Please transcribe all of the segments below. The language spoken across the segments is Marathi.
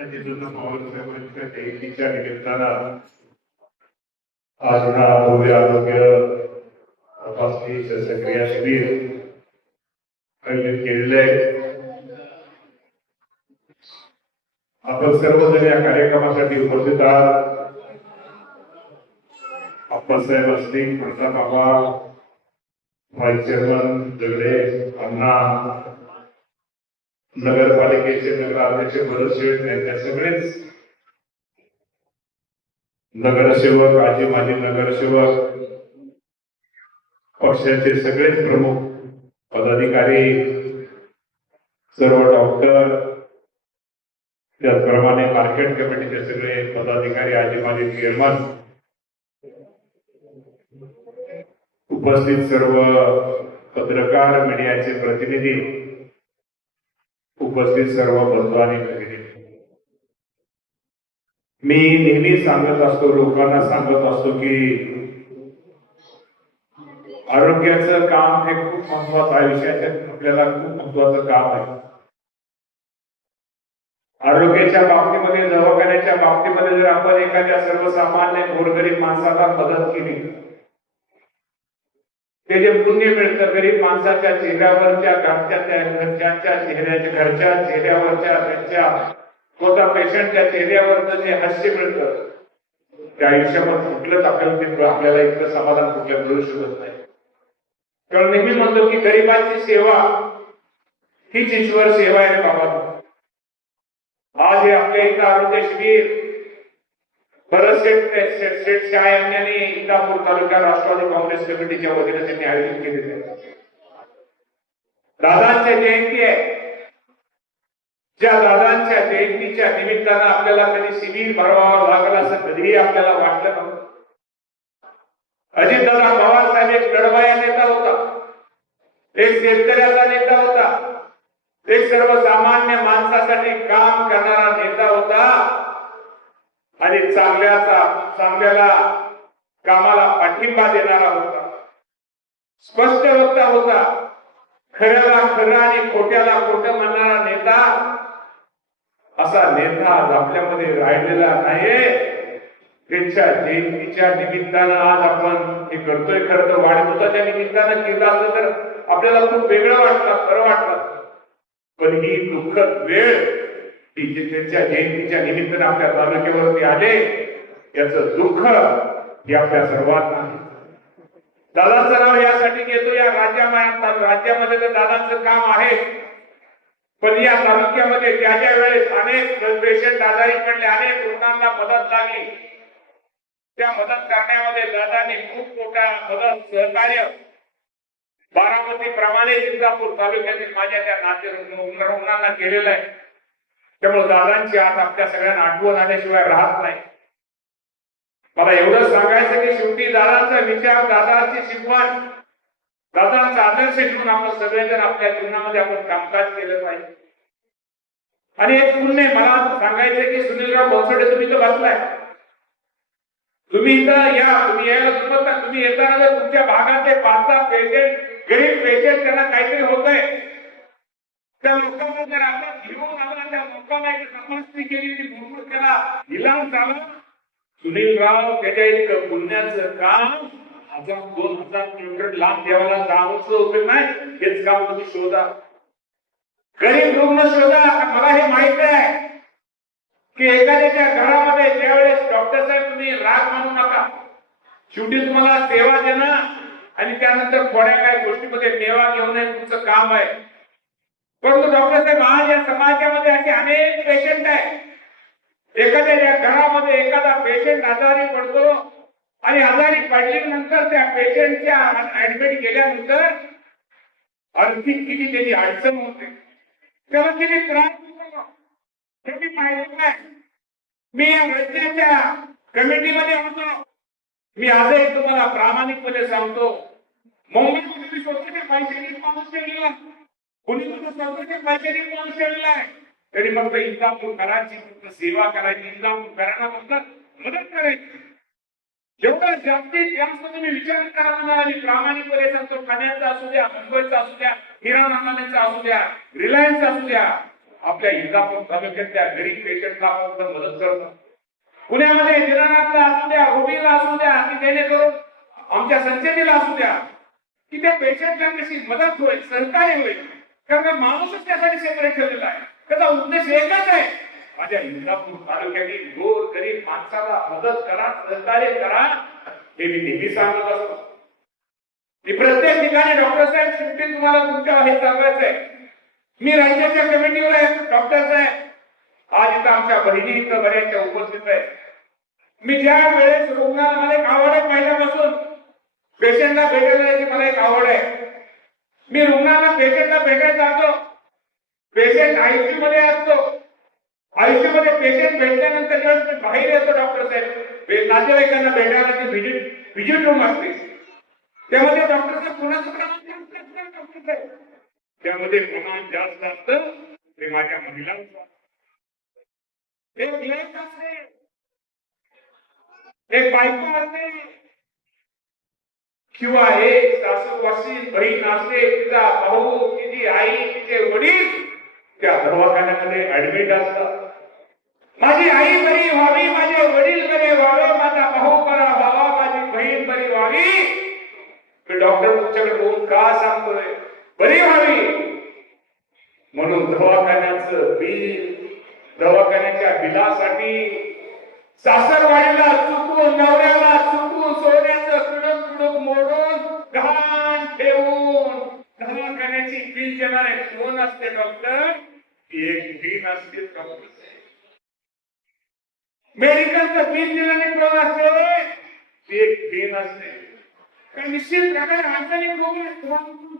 जिथून पवारसाहेबांच्या जयंतीच्या निमित्तानं आज हा भव्य आरोग्य तपासणी शस्त्रक्रिया शिबिर आयोजित केलेले आहे. आपण सर्वजण या कार्यक्रमासाठी उपस्थित आहात. अप्पासाहेब असतील, प्रताप बाबा, व्हाईस चेअरमन दगडे अण्णा, नगरपालिकेचे नगराध्यक्ष भरत शेठ यांच्या सगळेच नगरसेवक, आजी माजी नगरसेवक, पक्षाचे सगळेच प्रमुख पदाधिकारी, सर्व डॉक्टर, त्याचप्रमाणे मार्केट कमिटीचे सगळे पदाधिकारी, आजी माजी चेअरमन, उपस्थित सर्व पत्रकार, मीडियाचे प्रतिनिधी, उपस्थित सर्व बंधू आणि भगिनी, मी नेहमी सांगत असतो, लोकांना सांगत असतो की आरोग्याचं काम हे खूप महत्वाचं आहे. आयुष्याच्या आपल्याला खूप महत्वाचं काम आहे. आरोग्याच्या बाबतीमध्ये, दवाखान्याच्या बाबतीमध्ये जर आपण एखाद्या सर्वसामान्य गोरगरीब माणसाला मदत केली, ते जे पुण्य मिळतं, गरीब माणसाच्या चेहऱ्यावरच्या, घरच्यांच्या चेहऱ्यावरच्या, त्यांच्या स्वतः पेशंटच्या चेहऱ्यावरचं जे हास्य मिळतं, त्या आयुष्यामध्ये कुठलंच आपल्याला इतकं समाधान कुठल्या मिळू शकत नाही. कारण नेहमी म्हणतो की गरिबांची सेवा हीच ईश्वर सेवा आहे बाबा. आज हे आपल्या इथं आरोग्य शिबिर भरत शेठ शाह यांनी इंदापूर तालुका राष्ट्रवादी काँग्रेस कमिटीच्या वतीने त्यांनी आयोजित केलेले आहे. दादांची जयंती आहे. ज्या दादांच्या जयंतीच्या निमित्तानं आपल्याला कधी शिबिर भरवावं लागलं असं कधीही आपल्याला वाटलं नव्हतं. अजितदादा पवार साहेब एक लढवय्या नेता होता, एक शेतकऱ्याचा नेता होता, एक सर्वसामान्य माणसासाठी काम करणारा नेता होता आणि चांगल्याला कामाला पाठिंबा देणारा होता. स्पष्ट वक्ता होता. खऱ्याला खरं आणि खोट्याला खोटं म्हणणारा नेता, असा नेता आज आपल्यामध्ये राहिलेला नाहीये. त्यांच्या जयंतीच्या निमित्तानं आज आपण हे करतोय. खरं तर वाढदिवसाच्या निमित्तानं केलं असलं तर आपल्याला खूप वेगळं वाटलं, खरं वाटलं. पण ही दुःखद वेळ त्यांच्या जयंतीच्या निमित्तानं आपल्या तालुक्यावरती आले, याचं दुःख हे आपल्या सर्वांना. दादांचं नाव यासाठी घेतो, या राज्यामध्ये तर दादांचं काम आहे, पण या तालुक्यामध्ये ज्या ज्या वेळेस अनेक पेशंट आजारी पडले, अनेक रुग्णांना मदत लागली, त्या मदत करण्यामध्ये दादांनी खूप मोठा मदत सहकार्य बारामती प्रमाणे इंदापूर तालुक्यातील माझ्या त्या नाते रुग्णांना केलेलं आहे. त्यामुळे दादांची आज आपल्या सगळ्यांना आठवण आल्याशिवाय राहत नाही. मला एवढं सांगायचं की शेवटी दादांचा विचार, दादांची शिकवण, दादांचा आदर्श घेऊन आपण सगळेजण आपल्या जीवनामध्ये आपण कामकाज केलं पाहिजे. आणि एक पुण्य मला सांगायचं की सुनीलराव बनसोडे, तुम्ही तर बसलाय, तुम्ही इथं या, तुम्ही यायला जमत नाही, तुम्ही येताना जर तुमच्या भागातले 5-6 पेशंट, गरीब पेशंट, त्यांना काहीतरी होतंय, त्या लोकांना जर आपण घेऊन आला, त्या लोकांना एक तपासणी केली, ती भरपूर त्याला इलाज झाला, सुनीलराव त्याच्या एक पुण्याचं काम 1000-2000 किलोमीटर लांब देवाला जावंच उपयोग नाही. हेच काम तुम्ही शोधा, गरीब रुग्ण शोधा. मला हे माहित आहे की एखाद्याच्या घरामध्ये ज्यावेळेस डॉक्टर साहेब, तुम्ही राग मानू नका, शेवटी तुम्हाला सेवा देणं आणि त्यानंतर थोड्या काही गोष्टीमध्ये मेवा घेऊन तुमचं काम आहे. परंतु डॉक्टर साहेब, आज या समाजामध्ये असे अनेक पेशंट आहेत. एखाद्या घरामध्ये एखादा पेशंट आजारी पडतो आणि आजारी पडल्यानंतर त्या पेशंटच्या ऍडमिट केल्यानंतर आर्थिक किती त्याची अडचण होते, त्याला किती त्रास होतो हे मी पाहिलेलं आहे. मी या राज्याच्या कमिटीमध्ये होतो. मी आजही तुम्हाला प्रामाणिकपणे सांगतो, मुंबईमध्ये स्वतःच्या पैशाने माणूस ठेवलेला, कुणी स्वतःच्या पैशाने माणूस ठेवलेला आहे. तरी फक्त इंदापूर करायची, फक्त सेवा करायची, इंदापूरकरांना फक्त मदत करायची. जेवढा जास्तीत जास्त तुम्ही विचार करा म्हणाला, मी प्रामाणिकपणे सांगतो, ठाण्याचा असू द्या, मुंबईचा असू द्या, हिरा नानाचा असू द्या, रिलायन्स असू द्या, आपल्या इंदापूर तालुक्यातल्या गरीब पेशंटला आपण मदत करतो. पुण्यामध्ये दिनानाथला असू द्या, होबीला असू द्या, की जेणेकरून आमच्या संचेतीला असू द्या, की त्या पेशंटला कशी मदत होईल, सहकार्य होईल. कारण माणूसच त्यासाठी सेपरेट ठेवलेला आहे. त्याचा उद्देश एकच आहे, माझ्या इंदापूर तालुक्यातील गोर गरीब माणसाला मदत करा, सहकार्य करा. हे मी नेहमी सांगत असतो. मी प्रत्येक ठिकाणी डॉक्टर साहेब शेवटी तुम्हाला तुमच्या हे सांगायचं आहे. मी राज्याच्या कमिटीवर आहे डॉक्टर साहेब. आज इथं आमच्या बहिणी इथं बऱ्याचशा उपस्थित आहे. मी ज्या वेळेस रुग्णाला मला एक आवड आहे, पहिल्यापासून पेशंटला भेटायला याची मला एक आवड आहे. मी रुग्णाला पेशंटला भेटायला जातो. पेशंट आयसीयू मध्ये असतो. आयसीयू मध्ये पेशंट भेटल्यानंतर जेव्हा बाहेर येतो डॉक्टर साहेब, नातेवाईकांना भेटायला ती व्हिजिट रूम असते. त्यामध्ये डॉक्टर साहेब कोणाचं प्रमाण डॉक्टर साहेब त्यामध्ये प्रमाण जास्त असतं ते माझ्या महिलांचं. एक लेक असते, एक बायको असते, किंवा एक सासू असेल, बहीण असते, तिचा भाऊ, तिची आई, तिचे वडील त्या दवाखान्यामध्ये ऍडमिट असतात. माझी आई बरी व्हावी, माझे वडील बरे व्हावे, माझा भाऊ बरा व्हावा, माझी बहीण बरी व्हावी. मी डॉक्टर तुमच्याकडे बघून का सांगतोय बरी व्हावी? म्हणून दवाखान्याचं बिल, दवाखान्याच्या बिलासाठी सासरवाडीला चुकून, नवऱ्याला चुकून सोन्याचं कुडक कुडक मोडून गहाण ठेवून दवाखान्याची बिल देणारे कोण असते डॉक्टर? एक बिल असते डॉक्टर. मेडिकलचं बिल देणारे कोण असते? एक बिल असते. कारण निश्चित प्रकारे अडचणी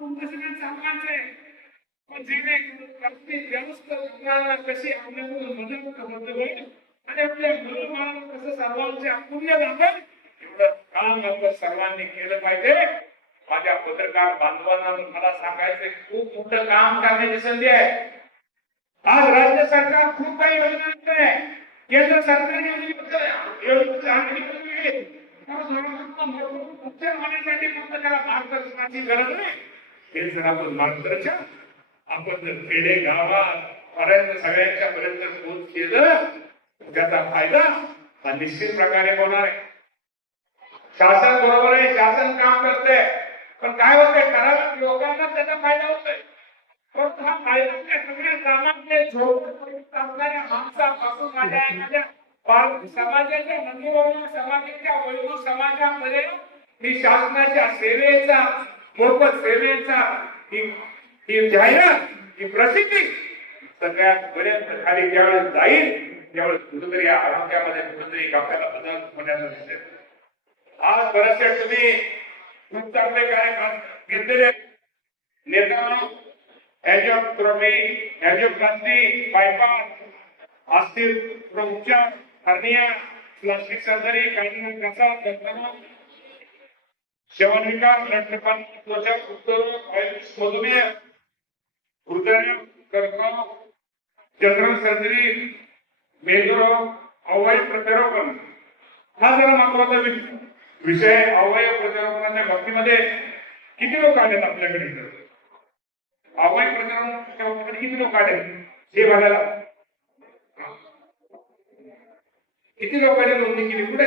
तुमच्या सगळ्या चांगलाच आहे. पण जेणेकरून व्यवस्था रुग्णाला कशी आपल्याकडून मदत होईल आणि आपल्या मुलाबाळांना कसं सर्वांचे पुण्य लागेल, एवढं काम आपण सर्वांनी केलं पाहिजे. माझ्या पत्रकार बांधवांना मला सांगायचं, खूप मोठं काम करण्याची संधी आहे. आज राज्य सरकार खूप काही योजना आहे. केंद्र सरकारने होण्यासाठी फक्त त्याला मार्गदर्शनाची गरज नाही. हे जर आपण मार्गदर्शन आपण जर खेडे गावात पर्यंत सगळ्यांच्या पर्यंत पोहोच केलं, त्याचा फायदा हा निश्चित प्रकारे होणार आहे. शासन बरोबर आहे, शासन काम करतंय, पण काय होतंय, ठराविक लोकांना त्याचा फायदा होतोय. परंतु हा फायदा त्या सगळ्या कामातले झोपडपट्टीत असणाऱ्या माणसापासून माझ्या एखाद्या समाजाच्या नंदीवाला समाजाच्या वैभव समाजामध्ये ही शासनाच्या सेवेचा, मोफत सेवेचा ही जाहिरात, ही प्रसिद्धी सगळ्यात पर्यंत खाली ज्यावेळेस जाईल, त्यावेळेस कुठेतरी या आरोग्यामध्ये कुठेतरी आपल्याला बदल होण्याचं दिसेल. आज बरेचसे तुम्ही खूप चांगले कार्यक्रम घेतलेले नेत्यांनो, एंजिओग्राफी, एंजिओप्लास्टी, बायपास, अस्थिर उपचार, हर्निया, प्लास्टिक सर्जरी, काढणं, कसा, दंतरोग, श्रवणविकार, ब्लड त्वचा, कुष्ठरोग, मधुमेह, हृदयरोग, कर्करोग, जनरल सर्जरी, मेंदुरोग, अवयव प्रत्यारोपण. हा जरा महत्वाचा विषय. अवयव प्रत्यारोपणाच्या बाबतीमध्ये किती लोक आलेत आपल्याकडे? अवयव प्रत्यारोपणाच्या बाबतीमध्ये किती लोक आले हे बघायला? किती लोकांनी नोंदणी केली? कुठे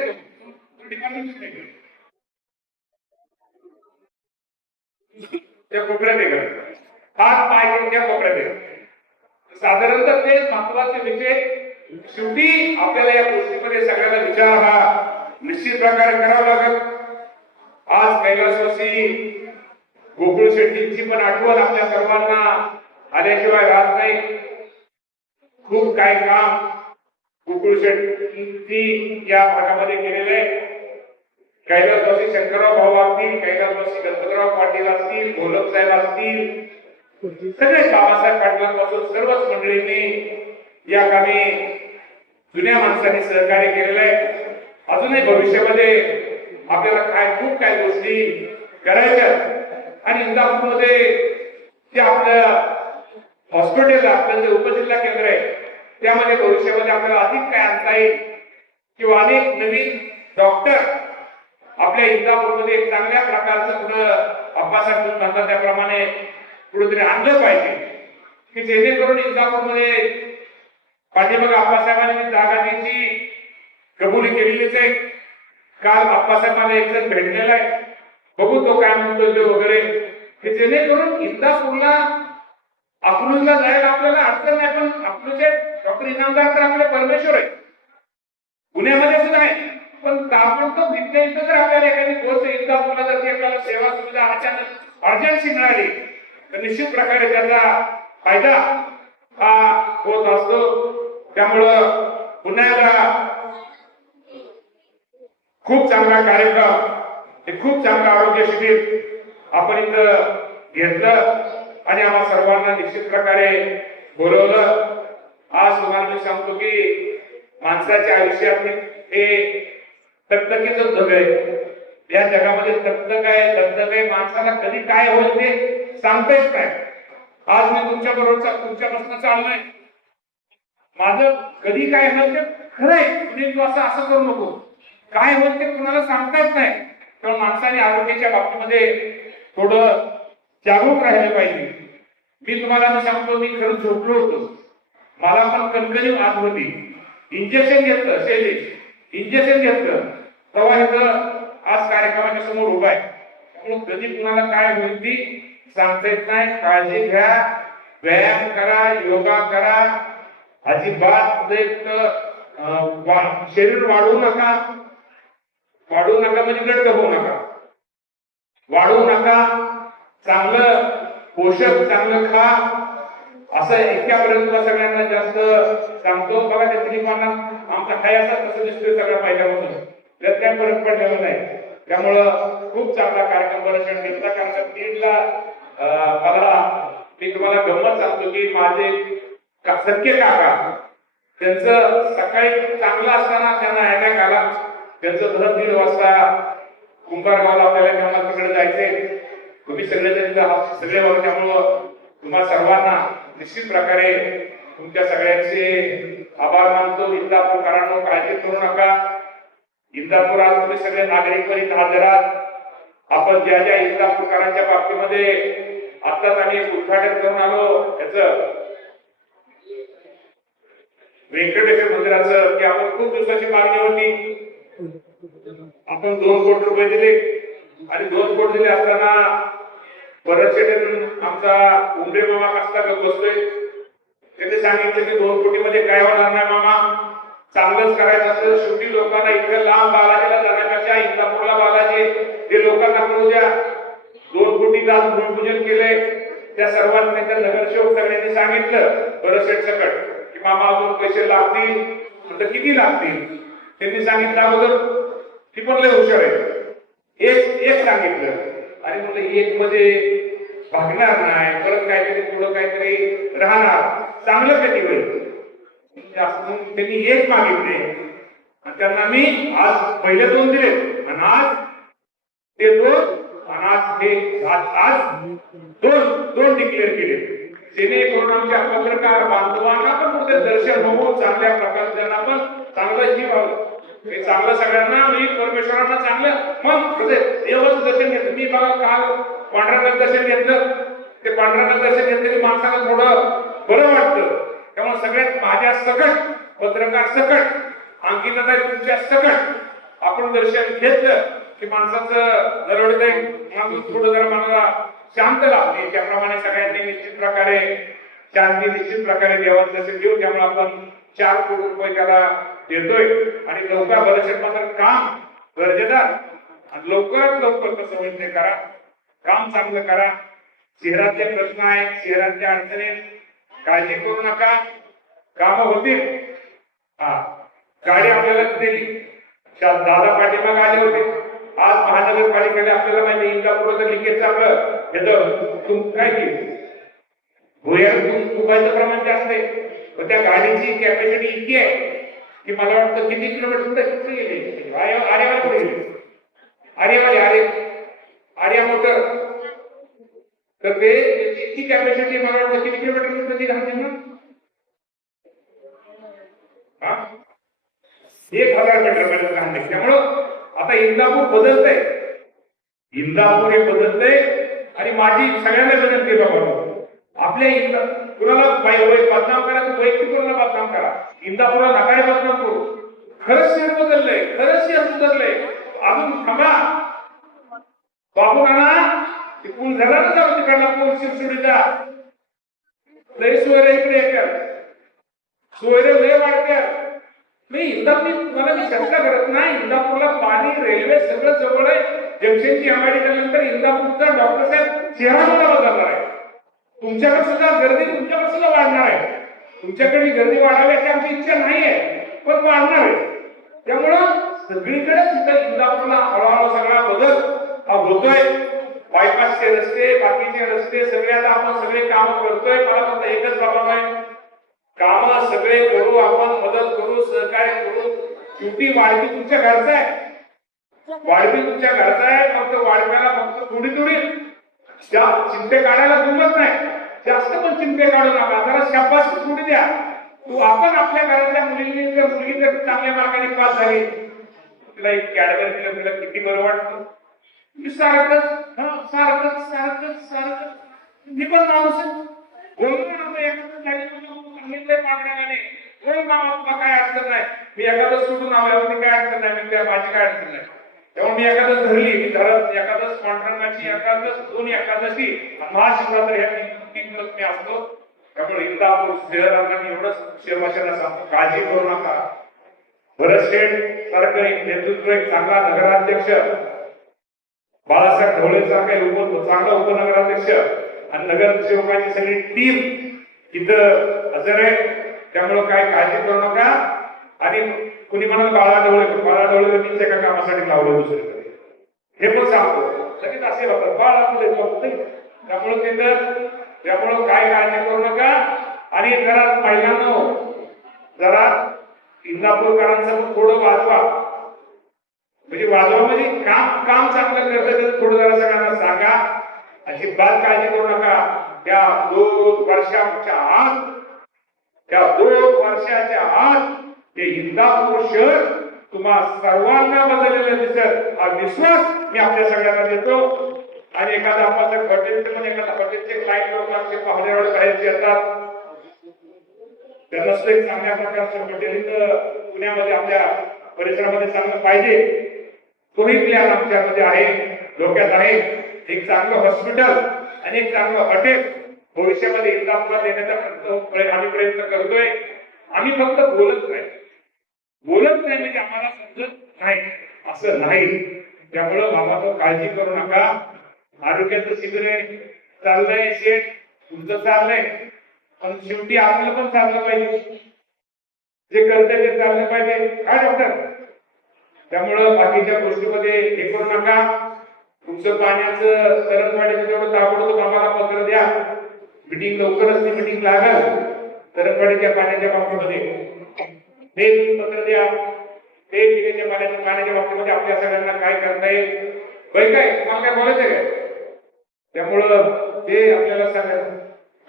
त्या कोपऱ्यात आहे का? हात पाय त्या कोपऱ्यात आहे. साधारणतः ते महत्वाचे विषय शेवटी आपल्याला या गोष्टीमध्ये सगळ्याला विचार हा निश्चित प्रकारे करावा लागेल. आज कैलासवासी गोकुळ शेट्टींची पण आठवण आपल्या सर्वांना आल्याशिवाय राहत नाही. खूप काही काम गोकुळ शेट्टी या भागामध्ये केलेलं आहे. कैलासवासी शंकरराव भाऊ असतील, कैलासवासी गणपतराव पाटील असतील, गोलक साहेब असतील, सगळे बाबासाहेब पाटलांपासून सर्वच मंडळींनी या कामी जुन्या माणसांनी सहकार्य केलेलं आहे. अजूनही भविष्यामध्ये आपल्याला खूप काही गोष्टी करायच्या आणि इंदापूरमध्ये जे आपलं हॉस्पिटल, आपलं जे उपजिल्हा केंद्र आहे, त्यामध्ये भविष्यामध्ये आपल्याला अधिक काय आणता येईल किंवा अनेक नवीन डॉक्टर आपल्या इंदापूरमध्ये एक चांगल्या प्रकारचं पुढं अप्पासाहेब म्हणतात त्याप्रमाणे कुठेतरी आणलं पाहिजे. की जेणेकरून इंदापूरमध्ये पाठीमागे आप्पासाहेबांनी जागा द्यायची कबुली केलेलीच आहे. काल आप्पासाहेबांना एक जण भेटलेला आहे, बघू तो काय म्हणतो ते वगैरे, की जेणेकरून इंदापूरला अकलूजला जायला आपल्याला अडचण नाही. पण अकलूजचे डॉक्टर इनामदार तर आपले परमेश्वर आहे, पुण्यामध्ये सुद्धा आहे. पण ताबडतोब तिथल्या इथं जर आपल्याला एखादी गोष्ट इंदापूरला जर आपल्याला सेवा सुविधा अचानक अर्जन्सी मिळाली तर निश्चित प्रकारे त्याचा फायदा हा होत असतो. त्यामुळं पुन्हा एकदा खूप चांगला कार्यक्रम, खूप चांगलं आरोग्य शिबिर आपण इथं घेतलं आणि आम्हा सर्वांना निश्चित प्रकारे बोलवलं. आज तुम्हाला मी सांगतो की माणसाच्या आयुष्यात हे तकतकीचं जग आहे. या जगामध्ये तकतक आहे, माणसाला कधी काय होईल ते सांगता येत नाही. आज मी तुमच्या बरोबर तुमच्यापासून चाललोय, माझं कधी काय होईल ते खरंय, म्हणजे तू असं करू नको, काय होईल ते कुणाला सांगता येत नाही. तर माणसाने आरोग्याच्या बाबतीमध्ये थोडं जागरूक राहिलं पाहिजे. मी तुम्हाला सांगतो, मी खरंच झोपलो होतो, मला पण कणकणी वाट होती, इंजेक्शन घेतलं, इंजेक्शन घेतलं, तेव्हा इथं आज कार्यक्रमाच्या समोर उभा आहे. त्यामुळे कधी कुणाला काय होईल ती सांगता येत नाही. काळजी घ्या, व्यायाम करा, योगा करा, अजिबात शरीर वाढवू नका म्हणजे लट्ट होऊ नका, वाढवू नका, चांगलं पोषक चांगलं खा, असं इतक्यापर्यंत सगळ्यांना जास्त सांगतो. बघा त्या दिलीपांना आमचा खायचा कसं दिसतोय सगळ्या पहिल्यापासून, त्यात काय फरक पडलेला नाही. त्यामुळं खूप चांगला कार्यक्रम बरेच घेतला. कारण दीडला मी तुम्हाला गंमत सांगतो की माझे सख्खे काका, त्यांचं सकाळी चांगलं असताना त्यांना अटॅक आला. त्यांचं घर 1:30 वाजता कुंभारगावला आपल्याला तेव्हा तिकडे जायचे. तुम्ही सगळेजण सगळे बघा. त्यामुळं तुम्हा सर्वांना निश्चित प्रकारे तुमच्या सगळ्यांचे आभार मानतो. इंदापूरकरांनो, काळजी करू नका. इंदापुरात तुम्ही सगळे नागरिक करीत हजर आहात. आपण ज्या ज्या इंदापूरकरांच्या बाबतीमध्ये आताच आम्ही उद्घाटन करून आलो त्याचं व्यंकटेश्वर मंदिराचं, की आपण खूप दिवसाची मागणी होती. आपण 2 कोटी रुपये दिले आणि 2 कोटी दिले असताना परत आमचा उमरे मामा कसला बसतोय, त्यांनी सांगितलं की 2 कोटीमध्ये काय होणार नाही मामा, चांगलंच करायचं असतं. शेवटी लोकांना इकडे लांब बालाजीला जाण्यापेक्षा इंदापूरला बालाजी ते लोकांना करू द्या. 2 कोटी दान भूमिपूजन केले. त्या सर्वांनी त्यांच्या नगरसेवक सगळ्यांनी सांगितलं परत सकट की मामा अजून पैसे लागतील, म्हणजे किती लागतील. त्यांनी सांगितलं अगोदर, ती पण लय हुशार आहे, एक सांगितलं आणि म्हटलं 1 मध्ये भागणार नाही, परत काहीतरी पुढं काहीतरी राहणार, चांगलं कधी होईल. त्यांनी 1 मागितले आणि त्यांना मी आज पहिले 2 दिले आणि आज ते 2 आणि आज हे आज 2 डिक्लेअर केले. जेणेकरून आमच्या पत्रकार बांधवांना पण कुठे दर्शन होऊन चांगल्या प्रकारे त्यांना पण चांगलं जीव व्हावं. हे चांगलं सगळ्यांना मी परमेश्वरांना चांगलं मग देवाचं दर्शन घेतलं. मी बघा काल पांढऱ्याचं दर्शन घेतलं, ते पांढऱ्याचं दर्शन घेतलं की माणसाला थोडं बरं वाटतं. त्यामुळे सगळ्यात माझ्या सकट, पत्रकार सकट, अंकिता तुमच्या सकट आपण दर्शन घेतलं की माणसाचं दरवडत आहे, माणूस थोडं जरा मनाला शांत लागते. त्याप्रमाणे सगळ्यांनी निश्चित प्रकारे शांती निश्चित प्रकारे देवाचं दर्शन घेऊ. त्यामुळे आपण 4 कोटी रुपये त्याला देतोय आणि लवकर बरेचसे मात्र काम गरजेदार आणि लवकरात लवकर कसं होईल ते करा, काम चांगलं करा. शहरातले प्रश्न आहेत, शहरातल्या अडचणी, काळजी करू नका, काम होतील. गाडी आपल्याला दिली, दादा पाठीमागे आले होते. आज महानगरपालिकेने आपल्याला माहिती इंदापूरचं लिकेज आपलं येतं काय केलं, भुयार फुगायचं प्रमाण जास्त आहे. पण त्या गाडीची कॅपॅसिटी इतकी आहे की मला वाटतं किती किलोमीटर गेले, आर्यावाली पुढे गेले, आर्या मोटर, तर ते इतकी कॅपॅसिटी मला वाटतं किती किलोमीटर प्रति घालते ना, 1000 मीटर पर्यंत घालते. त्यामुळं आता इंदापूर बदलतंय, इंदापूर हे बदलतंय आणि माझी सगळ्यांना विनंती बाबा, आपल्या कुणाला बदनाम करायचं वैयक्तिक कोणाला बदनाम करा, इंदापूरला नकारे बदनाम करू. खरंच शहर बदललंय, खरंच शहर सुधारलंय. अजून थांबा, बाबू नाना ते पूल झाला ना जाऊ तिकडला पूल शिरसोडीचा, लय सोयरे इकडे येतात, सोयरे लय वाढतात. मी तुम्हाला मी शंका करत नाही, इंदापूरला पाणी, रेल्वे सगळं जवळ आहे. जंक्शनची एमआयडी झाल्यानंतर इंदापूरचा डॉक्टर साहेब शहरामध्ये बदलणार आहे. तुमच्याकडे सुद्धा गर्दी तुमच्याकडे सुद्धा वाढणार आहे. तुमच्याकडे गर्दी वाढावी अशी आमची इच्छा नाहीये, पण वाढणार आहे. त्यामुळं सगळीकडे सुद्धा इंदापूरला हळूहळू सगळा बदल हा होतोय. बायपासचे रस्ते, बाकीचे रस्ते सगळे आता आपण सगळे काम करतोय. मला फक्त एकच प्रॉब्लेम आहे, काम सगळे करू, आपण मदत करू, सहकार्य करू. शेवटी वाढपी तुमच्या घरचा आहे, वाढपी तुमच्या घरचा आहे. फक्त वाढप्याला फक्त थोडी थोडी चिंते काढायला जमत नाही, जास्त पण चिंते काढू नका. जरा शाबासकी थोडी द्या. तू आपण आपल्या घरातल्या मुलींनी जर मुलगी जर चांगल्या मार्गाने पास झाली, तिला एक कॅडबरी दिलं, तिला किती बरं वाटतं. सारखंच सारखंच सारखंच सारखं मी पण माणूस बोलतो काय अडचण नाही. मी एखादं सोडून आल्यावरती काय अडचण नाही, मी माझी काय अडचण नाही. तेव्हा मी एखादं धरली, मी धरत एखादं पांढरंगाची, एखादं दोन एकादशी, महाशिवरात्री ह्या 3 दिवस मी असतो. त्यामुळे इंदापूर शहरांना एवढंच शहरवाशांना सांगतो, काळजी करू नका. भरत शेठ सारखं नेतृत्व, एक चांगला नगराध्यक्ष, बाळासाहेब ढवळे सारखा चांगला उपनगराध्यक्ष आणि नगरसेवकांची सगळी टीम इथं हजर आहे. त्यामुळे काय काळजी करू नका. आणि कुणी म्हणाल बाळा ढवळे मीच एका कामासाठी लावलं दुसरीकडे, हे पण सांगतो लगेच असे होतं बाळा ढवळे. त्यामुळं काय काळजी करू नका. आणि जरा महिलांनो, जरा इंदापूरकरांचं थोडं वाजवा, म्हणजे वाजवा म्हणजे काम चांगलं करतं थोडं जरा सगळ्यांना सांगा. अजिबात काळजी करू नका. त्या 2 वर्षाच्या आत ते इंदापूर शहर तुम्हा सर्वांना बदललेलं दिसत, हा विश्वास मी आपल्या सगळ्यांना देतो. आणि एखादा आपण हॉटेलचे पण एखादा हॉटेलचे क्लायंट लोकांचे पाहुण्यावर करायचे असतात, त्यांना एक चांगल्या प्रकारचं हॉटेल इथं पुण्यामध्ये आपल्या परिसरामध्ये चांगलं पाहिजे. तोही प्लॅन आमच्यामध्ये आहे, डोक्यात आहे. एक चांगलं हॉस्पिटल आणि एक चांगलं हॉटेल भविष्यामध्ये इंदापूरला देण्याचा आम्ही प्रयत्न करतोय. आम्ही फक्त बोलत नाही म्हणजे आम्हाला समजत नाही असं नाही. त्यामुळं बाबा काळजी करू नका. आरोग्याचं शिबिर चाललंय, शेठ तुमचं चाललंय, पण शेवटी आपलं पण चाललं पाहिजे. जे करतंय ते चाललं पाहिजे, काय डॉक्टर. त्यामुळं बाकीच्या गोष्टीमध्ये हे करू नका. तुमचं पाण्याचं तरंगवाडीचं तेवढं ताबडतोब आम्हाला पत्र द्या. मिटिंग लवकरच ती मिटिंग लागल तरंगवाडीच्या पाण्याच्या बाबतीमध्ये. हे पत्र द्या. ते पिण्याच्या पाण्याच्या बाबतीमध्ये आपल्या सगळ्यांना काय करता येईल, काय तुम्हाला काय बोलायचं काय. त्यामुळं ते आपल्याला सांगायचं.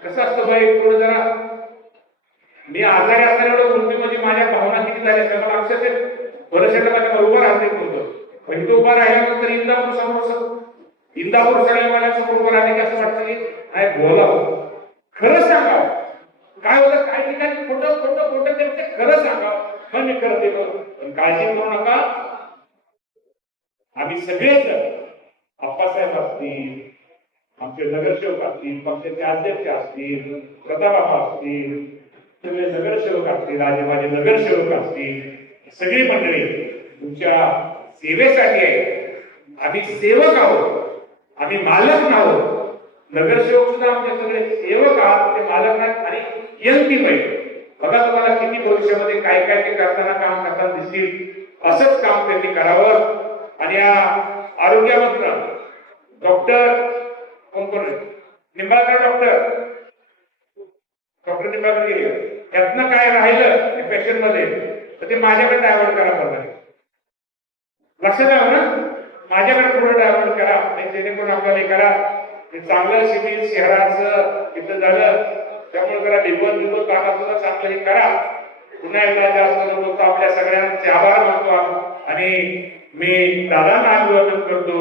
कसं असतं भाई, थोडं जरा मी आजारी असताना एवढं कृती म्हणजे माझ्या भावना किती झाल्या त्याला लक्षात येईल. बरं माझ्या उभं राहते बोलतो, पण तो उभा राहिल्यानंतर इंदापूर सगळ्या उभं राहणे कसं वाटतं की काय बोलावं, खरं सांगावं. काय होतं काही ठिकाणी खोटं ते खरं सांगावं, पण मी करते. पण काळजी करू नका. आम्ही सगळेच आप्पासाहेब असतील, आमचे नगरसेवक असतील, पक्षाचे अध्यक्ष असतील, प्रतापबाबा असतील, सगळे नगरसेवक असतील, माझे नगरसेवक असतील, सगळी मंडळी तुमच्या सेवेसाठी आहे. आम्ही सेवक आहोत, आम्ही मालक आहोत. नगरसेवक सुद्धा आमचे सगळे सेवक आहात, ते मालक आहेत. आणि यंती आहे बघा, तुम्हाला किती भविष्यामध्ये काय काय ते करताना काम करताना दिसतील. असंच काम त्यांनी करावं. आणि या आरोग्यामंत्र डॉक्टर कोण निंबाळकर डॉक्टर निंबाळकर गेले. यातनं काय राहिलं पेशंट मध्ये तर ते माझ्याकडे डायव्हर्ट करा. बघा लक्षात आलं ना, माझ्याकडे पुढे डायव्हर्ट करा. जेणेकरून आपल्याला हे करा. हे चांगलं शिबिर शहराचं इथं झालं, त्यामुळे जरा निबंध कामात सुद्धा चांगलं हे करा. पुन्हा एकदा जास्त बोलतो आपल्या सगळ्यांचे आभार मानतो. आणि मी दादांना अभिवादन करतो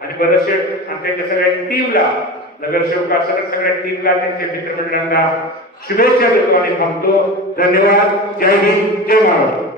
आणि बरेचसे आणि त्यांच्या सगळ्या टीमला नगरसेवकासह सगळ्या टीमला त्यांच्या मित्रमंडळांना शुभेच्छा देतो आणि थांबतो. धन्यवाद. जय हिंद, जय महाराष्ट्र.